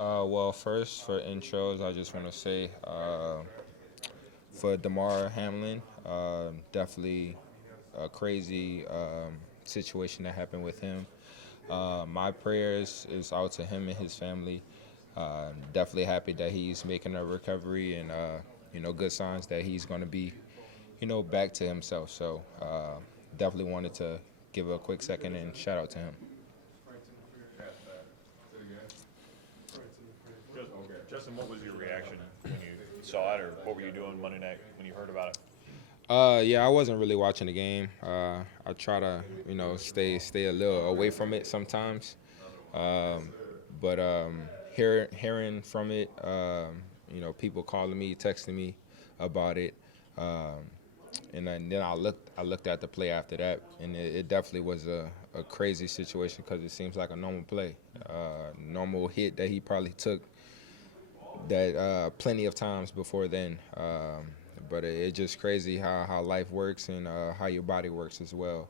Well, first for intros, I just want to say for Damar Hamlin, definitely a crazy situation that happened with him. My prayers is out to him and his family. Definitely happy that he's making a recovery and good signs that he's going to be back to himself. So definitely wanted to give a quick second and shout out to him. Justin, what was your reaction when you saw it, or what were you doing Monday night when you heard about it? Yeah, I wasn't really watching the game. I try to, stay a little away from it sometimes. But hearing from it, people calling me, texting me about it, and then I looked at the play after that, and it definitely was a crazy situation because it seems like a normal play, normal hit that he probably took that plenty of times before then. But it's just crazy how life works and how your body works as well.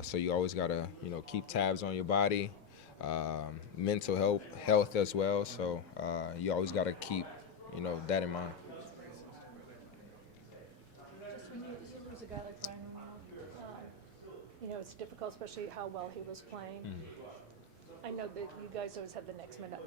So you always gotta keep tabs on your body, mental health as well. So you always gotta keep that in mind. Just when you lose a guy like Ryan it's difficult, especially how well he was playing. I know that you guys always have the next man up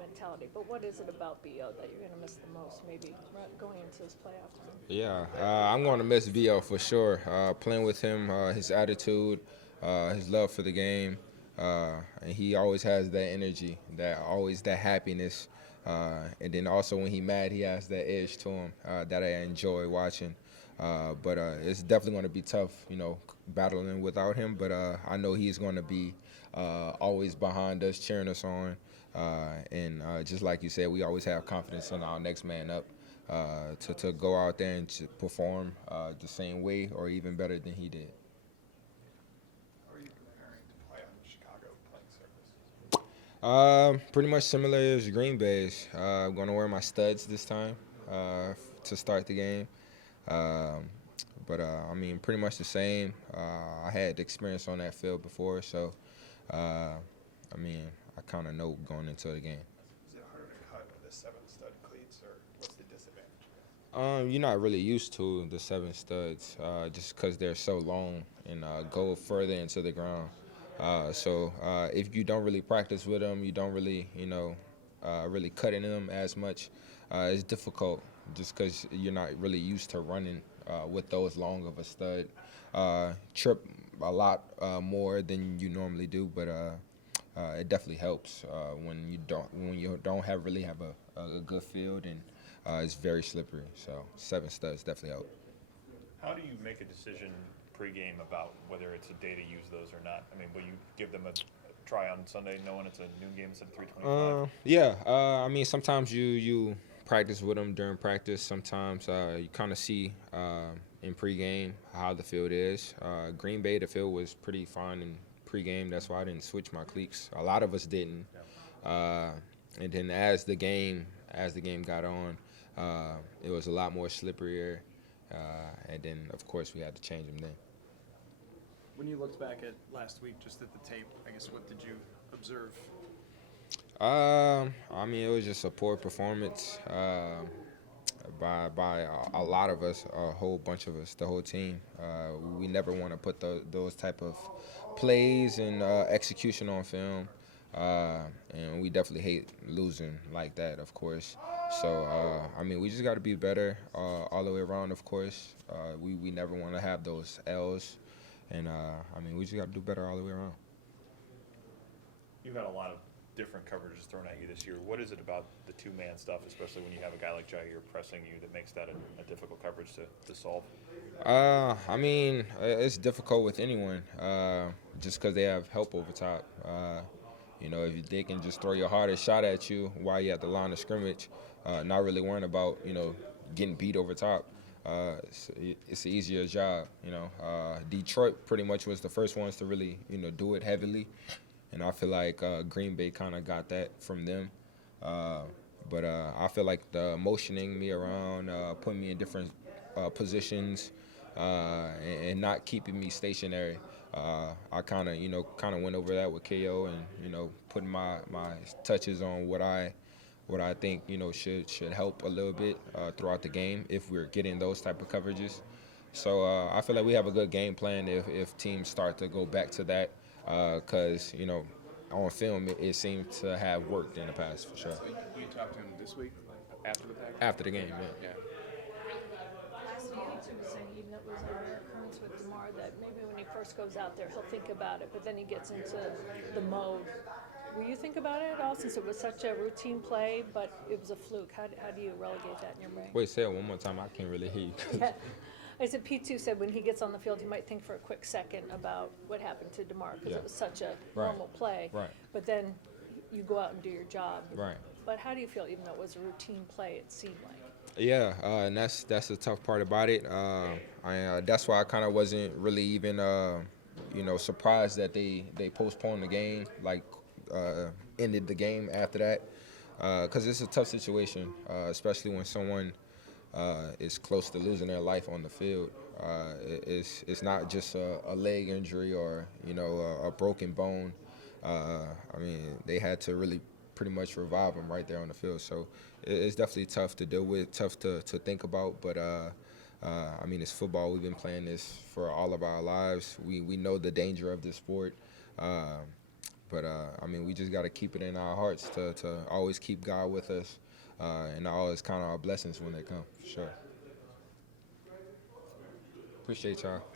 mentality, but what is it about BO that you're going to miss the most, maybe going into this playoff time? Yeah, I'm going to miss VO for sure. Playing with him, his attitude, his love for the game, and he always has that energy, that happiness, and then also when he's mad, he has that edge to him that I enjoy watching. But it's definitely going to be tough, battling without him. But I know he's going to be always behind us, cheering us on. And just like you said, we always have confidence in our next man up to go out there and to perform the same way or even better than he did. How are you preparing to play on Chicago playing surface? Pretty much similar as Green Bay's. I'm going to wear my studs this time to start the game. But pretty much the same. I had experience on that field before, so I kind of know going into the game. Is it harder to cut with the 7-stud cleats, or what's the disadvantage? You're not really used to the 7 studs just because they're so long and go further into the ground. So if you don't really practice with them, you don't really, really cut in them as much, it's difficult just because you're not really used to running with those long of a stud. Trip a lot more than you normally do, but it definitely helps when you don't really have a good field and it's very slippery. So 7 studs definitely help. How do you make a decision pregame about whether it's a day to use those or not? I mean, will you give them a try on Sunday knowing it's a noon game instead of 3:25? Yeah. Sometimes you practice with them during practice. Sometimes you kind of see in pregame how the field is. Green Bay, the field was pretty fine in pregame. That's why I didn't switch my cleats. A lot of us didn't. And then as the game got on, it was a lot more slipperier. And then, of course, we had to change them then. When you looked back at last week, just at the tape, I guess what did you observe? It was just a poor performance by a lot of us, a whole bunch of us, the whole team. We never want to put those type of plays and execution on film, and we definitely hate losing like that, of course. So, we just got to be better all the way around, of course. We never want to have those L's, and, we just got to do better all the way around. You've had a lot of different coverages thrown at you this year. What is it about the two-man stuff, especially when you have a guy like Jair pressing you, that makes that a difficult coverage to solve? It's difficult with anyone just because they have help over top. If they can just throw your hardest shot at you while you're at the line of scrimmage, not really worrying about, getting beat over top. It's an easier job, Detroit pretty much was the first ones to really, do it heavily. And I feel like Green Bay kind of got that from them. But I feel like the motioning me around, putting me in different positions, and not keeping me stationary I kind of went over that with KO and putting my touches on what I think should help a little bit throughout the game if we're getting those type of coverages. So I feel like we have a good game plan if teams start to go back to that, because on film it seemed to have worked in the past for sure. So you talked to him this week after the pack? After the game, Yeah. Last year, he was saying even it was a rare occurrence with Damar that maybe when he first goes out there, he'll think about it, but then he gets into the mode. Will you think about it at all, since it was such a routine play, but it was a fluke? How do you relegate that in your brain? Wait, say it one more time. I can't really hear you. Yeah. I said P2 said when he gets on the field, he might think for a quick second about what happened to Damar because Yeah. it was such a Right. normal play. Right. But then you go out and do your job. Right. But how do you feel, even though it was a routine play, it seemed like? Yeah, and that's the tough part about it. That's why I kind of wasn't really even surprised that they postponed the game, like ended the game after that, because it's a tough situation, especially when someone is close to losing their life on the field. It's not just a leg injury or a broken bone. They had to really pretty much revive him right there on the field. So it's definitely tough to deal with, tough to think about. But it's football. We've been playing this for all of our lives. We know the danger of this sport. But we just got to keep it in our hearts to always keep God with us, and always count our blessings when they come, for sure. Appreciate y'all.